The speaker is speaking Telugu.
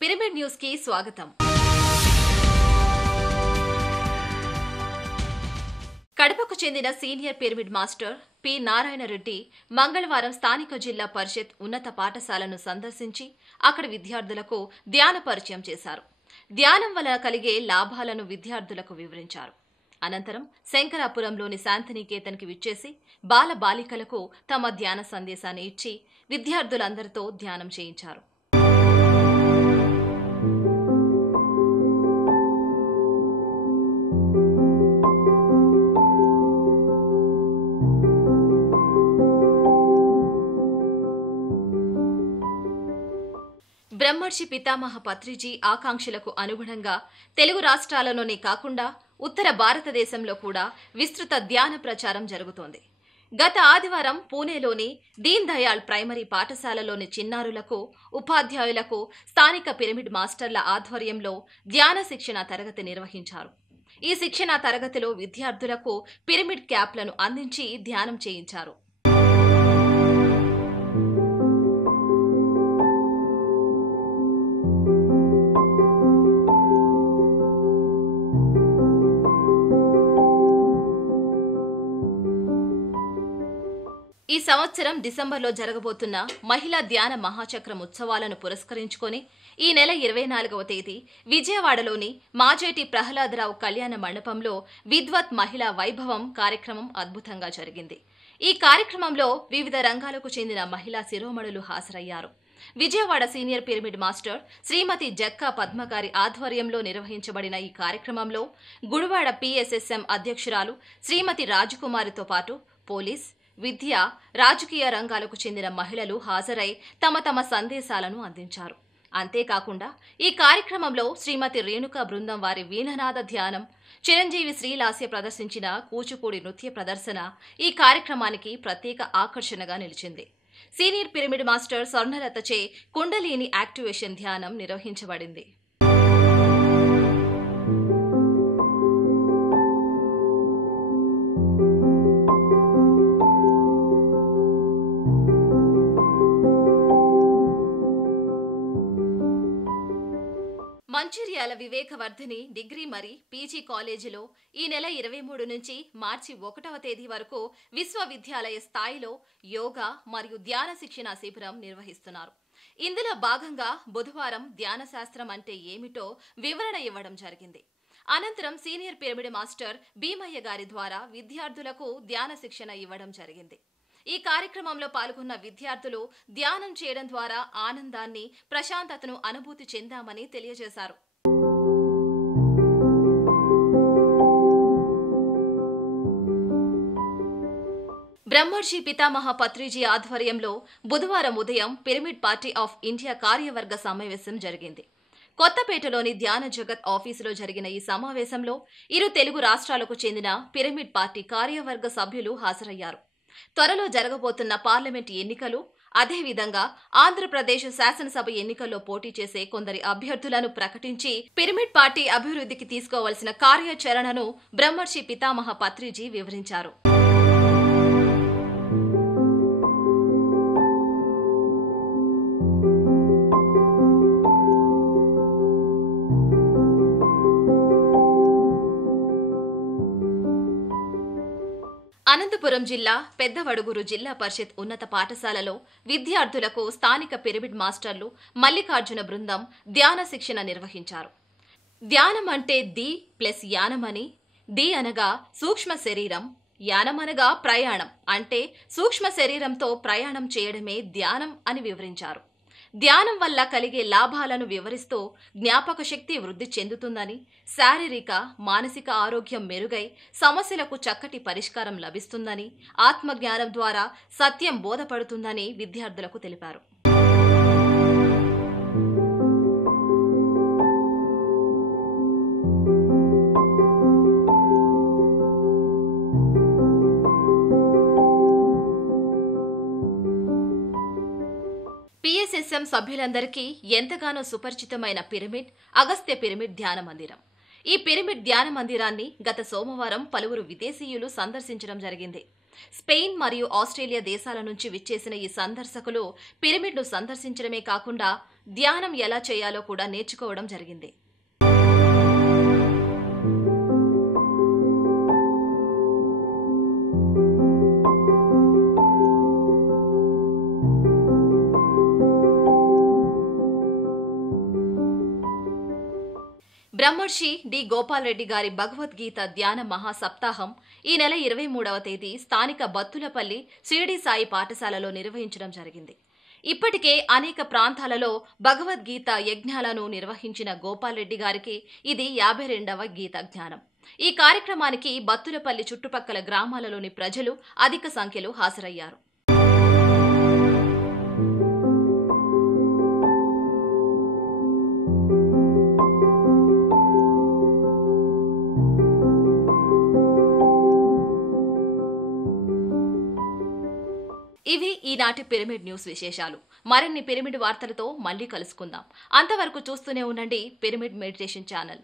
పిరమిడ్ న్యూస్ కి స్వాగతం. కడపకు చెందిన senior pyramid master P Narayana Reddy మంగళవారం స్థానిక జిల్లా పరిషత్ ఉన్నత పాఠశాలను సందర్శించి అక్కడి విద్యార్థులకు ధ్యాన పరిచయం చేశారు. ధ్యానం వలన కలిగే లాభాలను విద్యార్థులకు వివరించారు. అనంతరం శంకరాపురంలోని శాంతినికేతన్కి విచ్చేసి బాల బాలికలకు తమ ధ్యాన సందేశాన్ని ఇచ్చి విద్యార్థులందరితో ధ్యానం చేయించారు. బ్రహ్మర్షి పితామహ పత్రిజీ ఆకాంక్షలకు అనుగుణంగా తెలుగు రాష్ట్రాలలోనే కాకుండా ఉత్తర భారతదేశంలో కూడా విస్తృత ధ్యాన ప్రచారం జరుగుతోంది. గత ఆదివారం పూణేలోని దీన్ దయాళ్ ప్రైమరీ పాఠశాలలోని చిన్నారులకు, ఉపాధ్యాయులకు స్థానిక పిరమిడ్ మాస్టర్ల ఆధ్వర్యంలో ధ్యాన శిక్షణ తరగతి నిర్వహించారు. ఈ శిక్షణ తరగతిలో విద్యార్థులకు పిరమిడ్ క్యాప్లను అందించి ధ్యానం చేయించారు. ఈ సంవత్సరం డిసెంబర్లో జరగబోతున్న మహిళా ధ్యాన మహాచక్రం ఉత్సవాలను పురస్కరించుకొని ఈ నెల 24వ తేదీ విజయవాడలోని మాజేటి ప్రహ్లాదరావు కళ్యాణ మండపంలో విద్వత్ మహిళా వైభవం కార్యక్రమం అద్భుతంగా జరిగింది. ఈ కార్యక్రమంలో వివిధ రంగాలకు చెందిన మహిళా శిరోమణులు హాజరయ్యారు. విజయవాడ సీనియర్ పిరమిడ్ మాస్టర్ శ్రీమతి జక్కా పద్మగారి ఆధ్వర్యంలో నిర్వహించబడిన ఈ కార్యక్రమంలో గుడివాడ పిఎస్ఎస్ఎం అధ్యక్షురాలు శ్రీమతి రాజకుమారితో పాటు పోలీస్, విద్య, రాజకీయ రంగాలకు చెందిన మహిళలు హాజరై తమ సందేశాలను అందించారు. అంతేకాకుండా ఈ కార్యక్రమంలో శ్రీమతి రేణుకా బృందం వారి వీణనాద ధ్యానం, చిరంజీవి శ్రీలాస్య ప్రదర్శించిన కూచిపూడి నృత్య ప్రదర్శన ఈ కార్యక్రమానికి ప్రత్యేక ఆకర్షణగా నిలిచింది. సీనియర్ పిరమిడ్ మాస్టర్ స్వర్ణలతచే కుండలిని యాక్టివేషన్ ధ్యానం నిర్వహించబడింది. మంచిర్యాల వివేకవర్ధిని డిగ్రీ మరి పీజీ కాలేజీలో ఈ నెల 23 నుంచి మార్చి 1వ తేదీ వరకు విశ్వవిద్యాలయ స్థాయిలో యోగా మరియు ధ్యాన శిక్షణ శిబిరం నిర్వహిస్తున్నారు. ఇందులో భాగంగా బుధవారం ధ్యాన శాస్త్రం అంటే ఏమిటో వివరణ ఇవ్వడం జరిగింది. అనంతరం సీనియర్ పిరమిడ్ మాస్టర్ భీమయ్య గారి ద్వారా విద్యార్థులకు ధ్యాన శిక్షణ ఇవ్వడం జరిగింది. ఈ కార్యక్రమంలో పాల్గొన్న విద్యార్థులు ధ్యానం చేయడం ద్వారా ఆనందాన్ని, ప్రశాంతతను అనుభూతి చెందామని తెలియజేశారు. బ్రహ్మర్షి పితామహ పత్రిజీ ఆధ్వర్యంలో బుధవారం ఉదయం పిరమిడ్ పార్టీ ఆఫ్ ఇండియా కార్యవర్గ సమావేశం జరిగింది. కొత్తపేటలోని ధ్యాన జగత్ ఆఫీసులో జరిగిన ఈ సమావేశంలో ఇరు తెలుగు రాష్ట్రాలకు చెందిన పిరమిడ్ పార్టీ కార్యవర్గ సభ్యులు హాజరయ్యారు. త్వరలో జరగబోతున్న పార్లమెంట్ ఎన్నికలు, అదేవిధంగా ఆంధ్రప్రదేశ్ శాసనసభ ఎన్నికల్లో పోటీ చేసే కొందరి అభ్యర్థులను ప్రకటించి పిరమిడ్ పార్టీ అభివృద్ధికి తీసుకోవాల్సిన కార్యాచరణను బ్రహ్మర్షి పితామహ పత్రిజీ వివరించారు. అనంతపురం జిల్లా పెద్దవడుగురు జిల్లా పరిషత్ ఉన్నత పాఠశాలలో విద్యార్థులకు స్థానిక పిరమిడ్ మాస్టర్లు మల్లికార్జున బృందం ధ్యాన శిక్షణ నిర్వహించారు. ధ్యానం అంటే ది ప్లస్ యానమని, ది అనగా సూక్ష్మ శరీరం, యానమనగా ప్రయాణం అంటే సూక్ష్మ శరీరంతో ప్రయాణం చేయడమే ధ్యానం అని వివరించారు. ధ్యానం వల్ల కలిగే లాభాలను వివరిస్తూ జ్ఞాపక శక్తి వృద్ధి చెందుతుందని, శారీరక, మానసిక ఆరోగ్యం మెరుగై సమస్యలకు చక్కటి పరిష్కారం లభిస్తుందని, ఆత్మజ్ఞానం ద్వారా సత్యం బోధపడుతుందని విద్యార్థులకు తెలిపారు. పిఎస్ఎస్ఎం సభ్యులందరికీ ఎంతగానో సుపరిచితమైన పిరమిడ్ అగస్త్య పిరమిడ్ ధ్యాన మందిరం. ఈ పిరమిడ్ ధ్యాన మందిరాన్ని గత సోమవారం పలువురు విదేశీయులు సందర్శించడం జరిగింది. స్పెయిన్ మరియు ఆస్ట్రేలియా దేశాల నుంచి విచ్చేసిన ఈ సందర్శకులు పిరమిడ్ను సందర్శించడమే కాకుండా ధ్యానం ఎలా చేయాలో కూడా నేర్చుకోవడం జరిగింది. బ్రహ్మర్షి డి గోపాల్ రెడ్డి గారి భగవద్గీత ధ్యాన మహాసప్తాహం ఈ నెల 23వ తేదీ స్థానిక బత్తులపల్లి షిరిడి సాయి పాఠశాలలో నిర్వహించడం జరిగింది. ఇప్పటికే అనేక ప్రాంతాలలో భగవద్గీత యజ్ఞాలను నిర్వహించిన గోపాల్ రెడ్డి గారికి ఇది 52వ గీత జ్ఞానం. ఈ కార్యక్రమానికి బత్తులపల్లి చుట్టుపక్కల గ్రామాలలోని ప్రజలు అధిక సంఖ్యలో హాజరయ్యారు. ఇవి ఈనాటి పిరమిడ్ న్యూస్ విశేషాలు. మరిన్ని పిరమిడ్ వార్తలతో మళ్ళీ కలుసుకుందాం. అంతవరకు చూస్తూనే ఉండండి పిరమిడ్ మెడిటేషన్ ఛానల్.